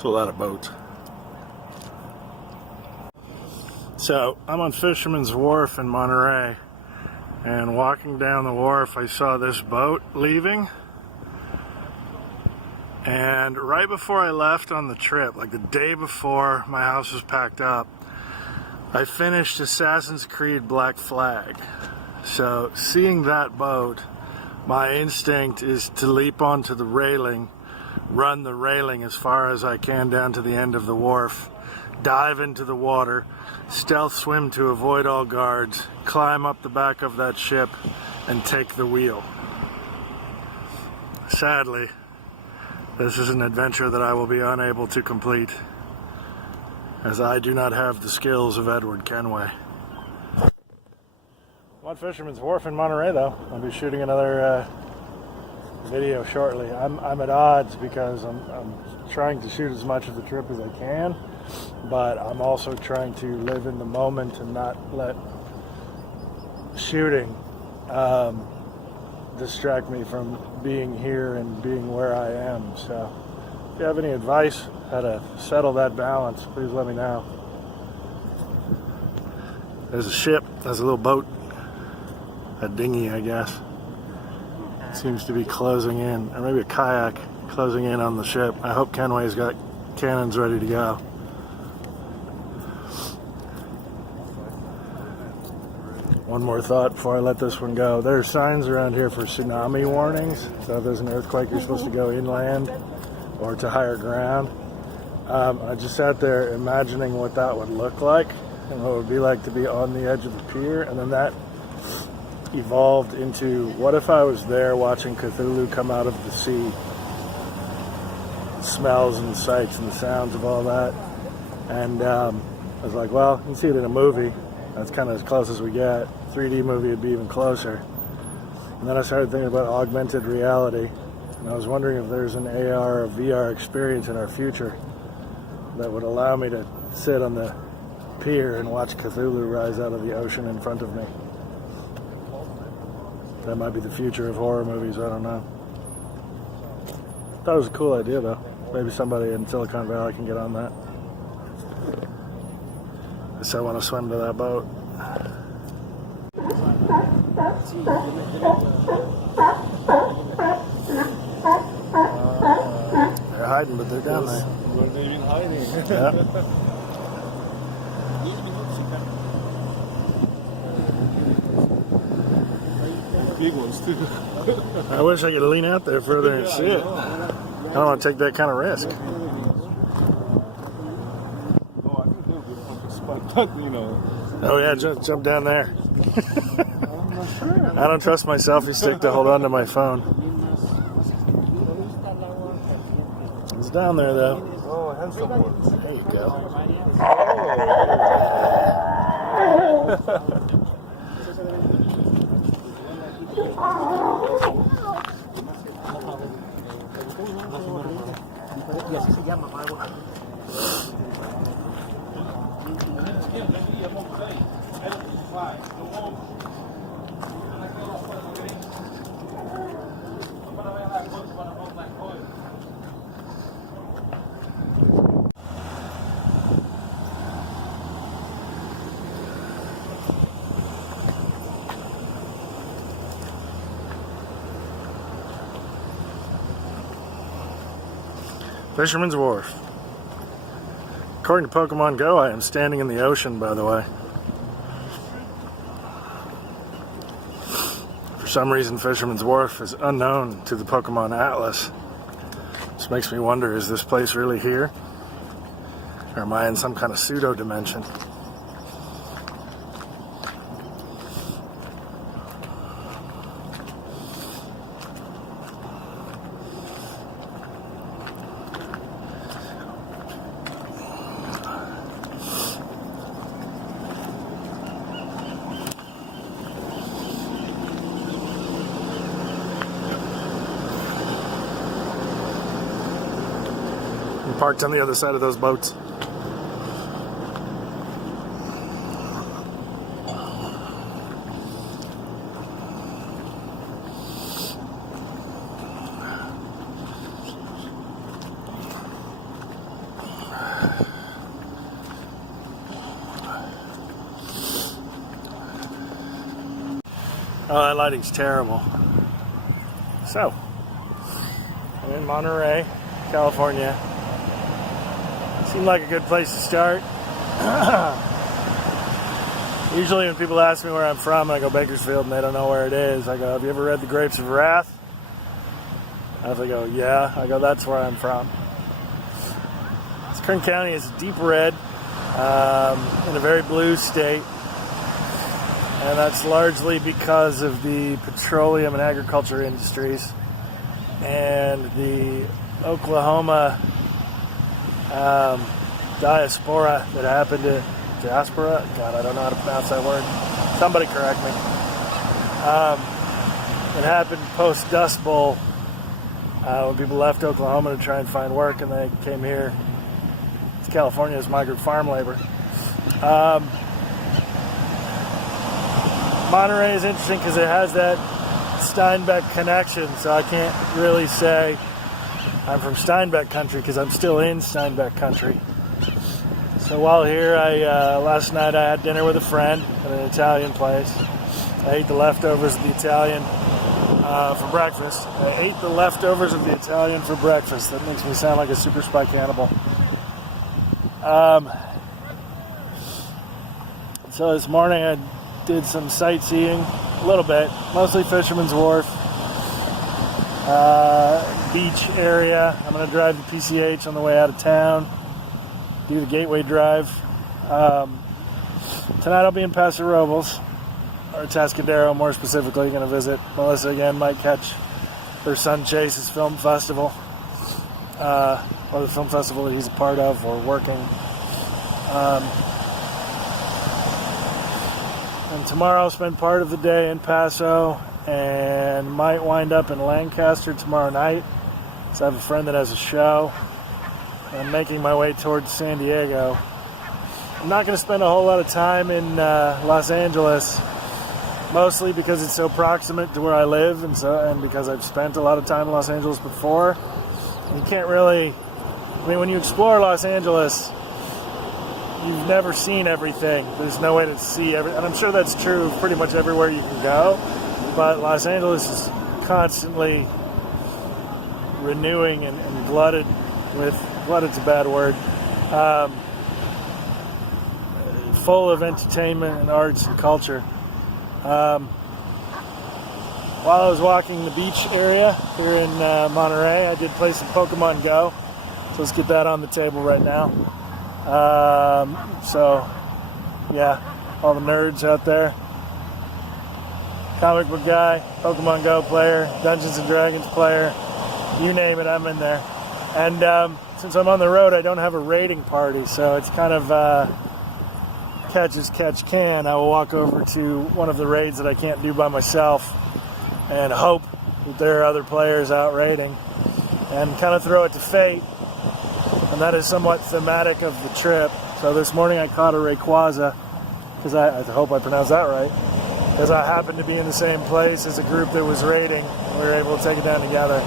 It's a lot of boats. So I'm on Fisherman's Wharf in Monterey, and walking down the wharf I saw this boat leaving, and right before I left on the trip, like the day before my house was packed up, I finished Assassin's Creed Black Flag. So seeing that boat, my instinct is to leap onto the railing, run the railing as far as I can down to the end of the wharf, dive into the water, stealth swim to avoid all guards, climb up the back of that ship, and take the wheel. Sadly, this is an adventure that I will be unable to complete, as I do not have the skills of Edward Kenway. I'm on Fisherman's Wharf in Monterey though. I'll be shooting another video shortly. I'm at odds because I'm trying to shoot as much of the trip as I can, but I'm also trying to live in the moment and not let shooting distract me from being here and being where I am. So if you have any advice how to settle that balance, please let me know. There's a ship, there's a little boat, a dinghy I guess. It seems to be closing in, or maybe a kayak closing in on the ship. I hope Kenway's got cannons ready to go. One more thought before I let this one go. There are signs around here for tsunami warnings. So if there's an earthquake, you're supposed to go inland or to higher ground. I just sat there imagining what that would look like and what it would be like to be on the edge of the pier. And then that evolved into, what if I was there watching Cthulhu come out of the sea? The smells and the sights and the sounds of all that. And I was like, well, you can see it in a movie. That's kind of as close as we get. 3D movie would be even closer. And then I started thinking about augmented reality. And I was wondering if there's an AR or VR experience in our future that would allow me to sit on the pier and watch Cthulhu rise out of the ocean in front of me. That might be the future of horror movies, I don't know. Thought it was a cool idea though. Maybe somebody in Silicon Valley can get on that. So I want to swim to that boat. They're hiding, but they're down there. Where they've been hiding. Yeah. Big ones too. I wish I could lean out there further and see it. I don't want to take that kind of risk. Oh yeah, jump down there. I don't trust my selfie stick to hold on to my phone. It's down there though. Oh, handsome one. There you go. Fisherman's Wharf. According to Pokemon Go, I am standing in the ocean, by the way. For some reason, Fisherman's Wharf is unknown to the Pokemon Atlas. This makes me wonder, is this place really here? Or am I in some kind of pseudo-dimension? Parked on the other side of those boats. Oh, that lighting's terrible. So, I'm in Monterey, California. Seemed like a good place to start. Usually when people ask me where I'm from, I go Bakersfield and they don't know where it is. I go, have you ever read The Grapes of Wrath? They go, yeah. I go, that's where I'm from. Kern County is deep red in a very blue state. And that's largely because of the petroleum and agriculture industries and the Oklahoma diaspora that happened to diaspora. God, I don't know how to pronounce that word. Somebody correct me. It happened post Dust Bowl when people left Oklahoma to try and find work, and they came here to California as migrant farm labor. Monterey is interesting because it has that Steinbeck connection, so I can't really say I'm from Steinbeck country because I'm still in Steinbeck country. So while here, last night I had dinner with a friend at an Italian place. I ate the leftovers of the Italian for breakfast. That makes me sound like a super spy cannibal. So this morning I did some sightseeing, a little bit, mostly Fisherman's Wharf, beach area. I'm going to drive the PCH on the way out of town, do the Gateway Drive. Tonight I'll be in Paso Robles, or Atascadero more specifically. Going to visit Melissa again, might catch her son Chase's film festival, or the film festival that he's a part of or working. And tomorrow I'll spend part of the day in Paso and might wind up in Lancaster tomorrow night. So I have a friend that has a show. I'm making my way towards San Diego. I'm not going to spend a whole lot of time in Los Angeles, mostly because it's so proximate to where I live and because I've spent a lot of time in Los Angeles before. And you can't really, when you explore Los Angeles, you've never seen everything. There's no way to see everything. And I'm sure that's true of pretty much everywhere you can go. But Los Angeles is constantly renewing and glutted is a bad word, full of entertainment and arts and culture. While I was walking the beach area here in Monterey, I did play some Pokemon Go. So let's get that on the table right now. So, yeah, all the nerds out there. Comic book guy, Pokemon Go player, Dungeons and Dragons player, you name it, I'm in there. And since I'm on the road, I don't have a raiding party, so it's kind of catch as catch can. I will walk over to one of the raids that I can't do by myself and hope that there are other players out raiding and kind of throw it to fate. And that is somewhat thematic of the trip. So this morning I caught a Rayquaza, because I hope I pronounced that right, because I happened to be in the same place as a group that was raiding, and we were able to take it down together.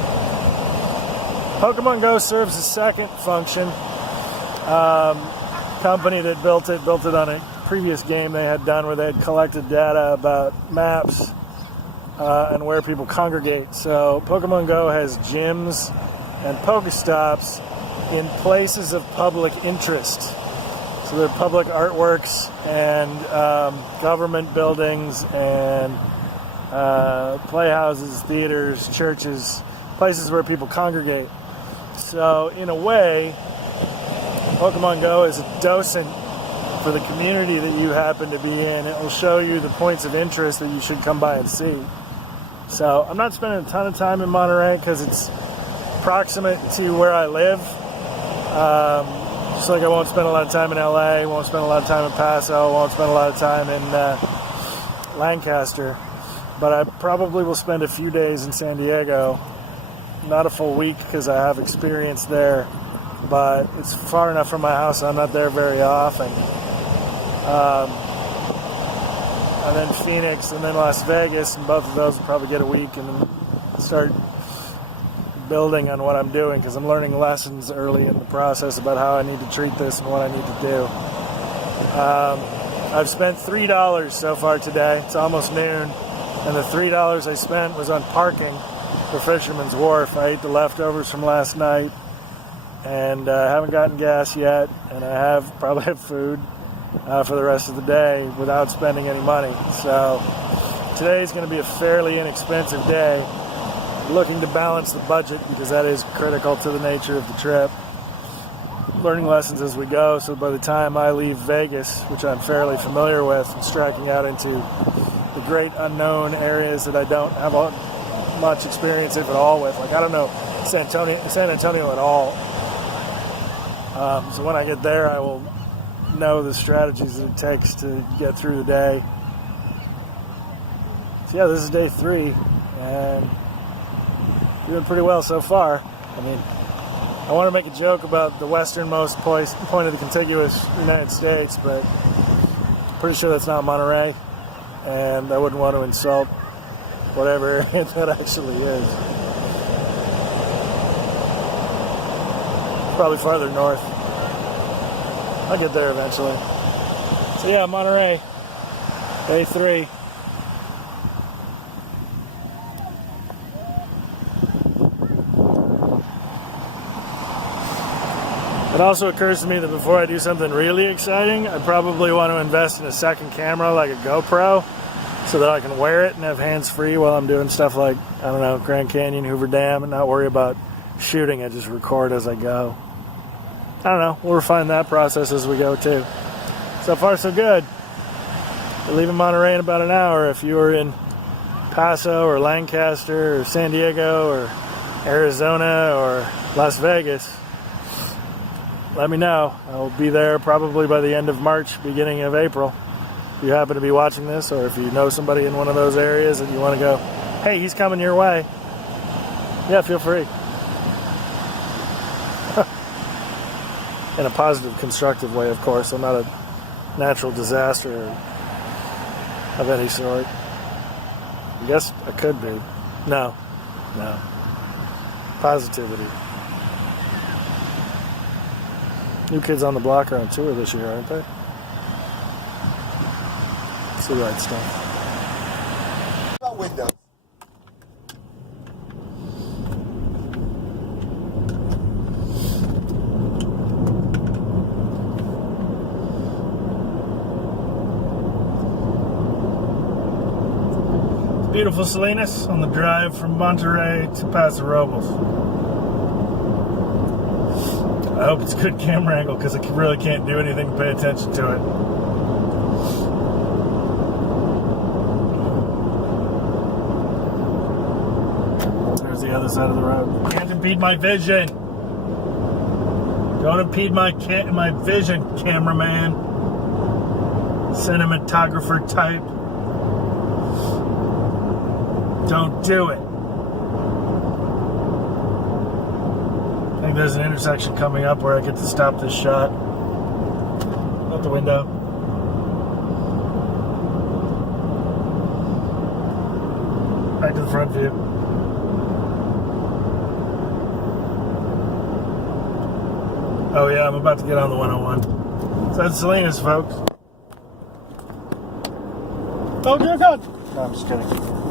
Pokemon Go serves a second function. Company that built it on a previous game they had done where they had collected data about maps and where people congregate. So Pokemon Go has gyms and Pokestops in places of public interest. So there are public artworks and government buildings and playhouses, theaters, churches, places where people congregate. So in a way, Pokemon Go is a docent for the community that you happen to be in. It will show you the points of interest that you should come by and see. So I'm not spending a ton of time in Monterey because it's proximate to where I live. Just like I won't spend a lot of time in LA, won't spend a lot of time in Paso, won't spend a lot of time in Lancaster. But I probably will spend a few days in San Diego. Not a full week because I have experience there, but it's far enough from my house so I'm not there very often. And then Phoenix and then Las Vegas, and both of those will probably get a week and then start building on what I'm doing because I'm learning lessons early in the process about how I need to treat this and what I need to do. I've spent $3 so far today. It's almost noon. And the $3 I spent was on parking for Fisherman's Wharf. I ate the leftovers from last night, and haven't gotten gas yet, and I probably have food for the rest of the day without spending any money. So today's going to be a fairly inexpensive day. Looking to balance the budget because that is critical to the nature of the trip. Learning lessons as we go, so by the time I leave Vegas, which I'm fairly familiar with, and striking out into the great unknown areas that I don't have much experience, if at all, with. Like, I don't know San Antonio at all. So when I get there, I will know the strategies that it takes to get through the day. So yeah, this is day 3, and doing pretty well so far. I mean, I want to make a joke about the westernmost point of the contiguous United States, but I'm pretty sure that's not Monterey, and I wouldn't want to insult whatever area that actually is. Probably farther north. I'll get there eventually. So yeah, Monterey, day 3. It also occurs to me that before I do something really exciting, I probably want to invest in a second camera like a GoPro so that I can wear it and have hands-free while I'm doing stuff like, I don't know, Grand Canyon, Hoover Dam, and not worry about shooting. I just record as I go. I don't know. We'll refine that process as we go, too. So far, so good. We're leaving Monterey in about an hour. If you were in Paso or Lancaster or San Diego or Arizona or Las Vegas, let me know. I'll be there probably by the end of March, beginning of April. If you happen to be watching this, or if you know somebody in one of those areas and you want to go, hey, he's coming your way, yeah, feel free. In a positive, constructive way, of course. I'm not a natural disaster of any sort. I guess I could be. No. Positivity. New Kids on the Block are on tour this year, aren't they? It's the right stuff. About windows. Beautiful Salinas on the drive from Monterey to Paso Robles. I hope it's a good camera angle because I really can't do anything to pay attention to it. There's the other side of the road. Can't impede my vision. Don't impede my vision, cameraman. Cinematographer type. Don't do it. I think there's an intersection coming up where I get to stop this shot. Out the window. Back to the front view. Oh yeah, I'm about to get on the 101. So that's Salinas, folks. Oh dear God! No, I'm just kidding.